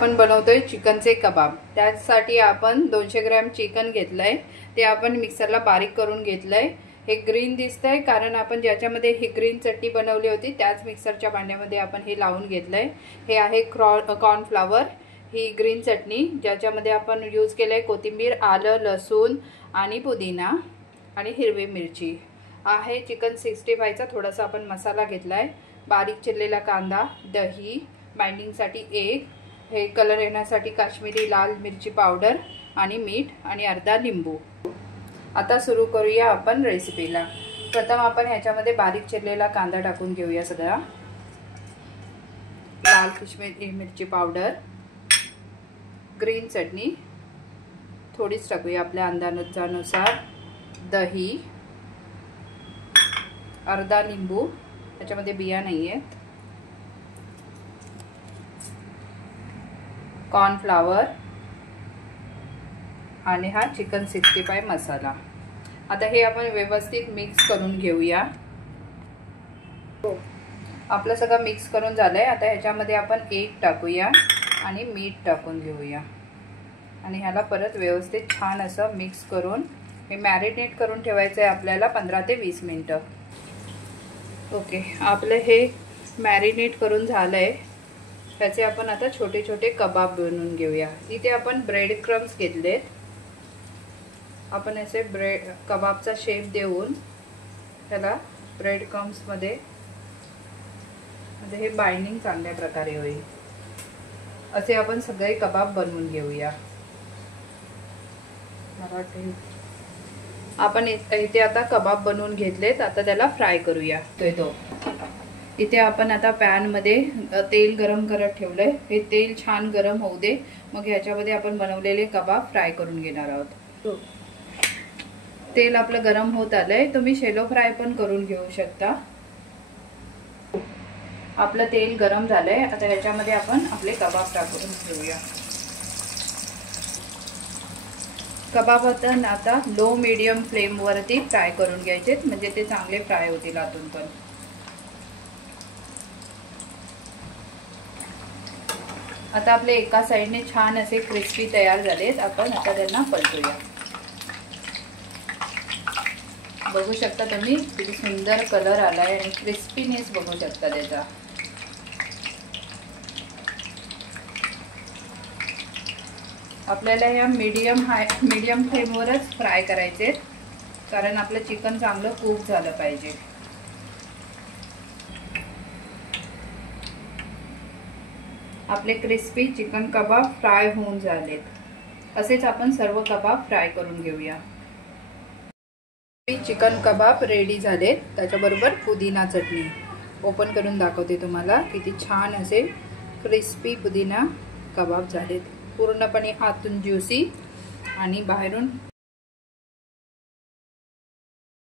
आपण बनवतोय चिकनचे कबाब। त्यासाठी आपण 200 ग्रॅम चिकन घेतलंय, ते आपण मिक्सरला बारीक करून घेतलंय। हे ग्रीन दिसतंय कारण आपण ज्याच्यामध्ये ही ग्रीन चटणी बनवली होती त्याच मिक्सरच्या भांड्यामध्ये आपण हे लावून घेतलंय। हे आहे कॉर्नफ्लॉवर, ही ग्रीन चटणी ज्याच्यामध्ये आपण यूज केलंय कोथिंबीर, आलं, लसूण आणि पुदिना आणि हिरवी मिरची। आहे चिकन 65 चा थोडासा आपण मसाला घेतलाय, बारीक चिरलेला कांदा, दही बाइंडिंगसाठी एक, हे कलर येण्यासाठी काश्मीरी लाल मिरची पावडर आणि मीठ आणि अर्धा लिंबू। आता सुरू करूया आपण रेसिपीला। प्रथम आपण ह्याच्यामध्ये बारीक चिरलेला कांदा टाकून घेऊया सगळा, लाल काश्मीरी मिरची पावडर, ग्रीन चटणी थोडीच टाकूया आपल्या अंदाजानुसार, दही, अर्धा लिंबू, त्याच्यामध्ये बिया नाही आहेत, कॉर्नफ्लॉवर आणि हा चिकन 65 मसाला। आता हे आपण व्यवस्थित मिक्स करून घेऊया। आपलं सगळं मिक्स करून झालंय। आता ह्याच्यामध्ये आपण एक टाकूया आणि मीठ टाकून घेऊया आणि ह्याला परत व्यवस्थित छान असं मिक्स करून हे मॅरिनेट करून ठेवायचं आहे आपल्याला 15 ते 20 मिनिटं। ओके, आपलं हे मॅरिनेट करून झालंय। त्याचे आपण आता छोटे छोटे कबाब बनवून घेऊया। इथे आपण ब्रेड क्रम्स घेतलेत, आपण असे ब्रेड कबाबचा शेप देऊन त्याला ब्रेड क्रम्स मध्ये हे बाइंडिंग चांगल्या प्रकारे होईल असे आपण सगळे कबाब बनवून घेऊया। आपण इथे आता कबाब बनवून घेतलेत, आता त्याला फ्राय करूया। इथे आपण आता पॅन मध्ये तेल गरम करत ठेवलंय, हे तेल छान गरम होऊ दे, मग ह्याच्यामध्ये आपण बनवलेले कबाब फ्राय करून घेणार आहोत। तेल आपलं गरम होत आलंय, तुम्ही शॅलो फ्राय पण करून घेऊ शकता। आपलं तेल गरम झालंय, आता ह्याच्यामध्ये आपण आपले कबाब टाकून घेऊया। कबाब आता लो मीडियम फ्लेम वरती फ्राय करून घ्यायचे, म्हणजे ते चांगले फ्राय होतील आतून पण। आता आपले एका साइडने छान असे क्रिस्पी तयार झालेत, आपण आता त्यांना पलटूया। बघू शकता तुम्ही किती सुंदर कलर आलाय आणि क्रिस्पीनेस बघू शकता त्याचा। आपल्याला या मीडियम फ्लेमवरच फ्राय करायचे, कारण आपलं चिकन चांगलं कुक झालं पाहिजे। आपले क्रिस्पी चिकन कबाब फ्राय होऊन झालेत, असेच आपण सर्व कबाब फ्राय करून घेऊया। चिकन कबाब रेडी झालेत, त्याच्याबरोबर पुदिना चटणी ओपन करून दाखवते तुम्हाला, किती छान असे क्रिस्पी पुदिना कबाब झालेत, पूर्णपणे आतून ज्युसी आणि बाहेरून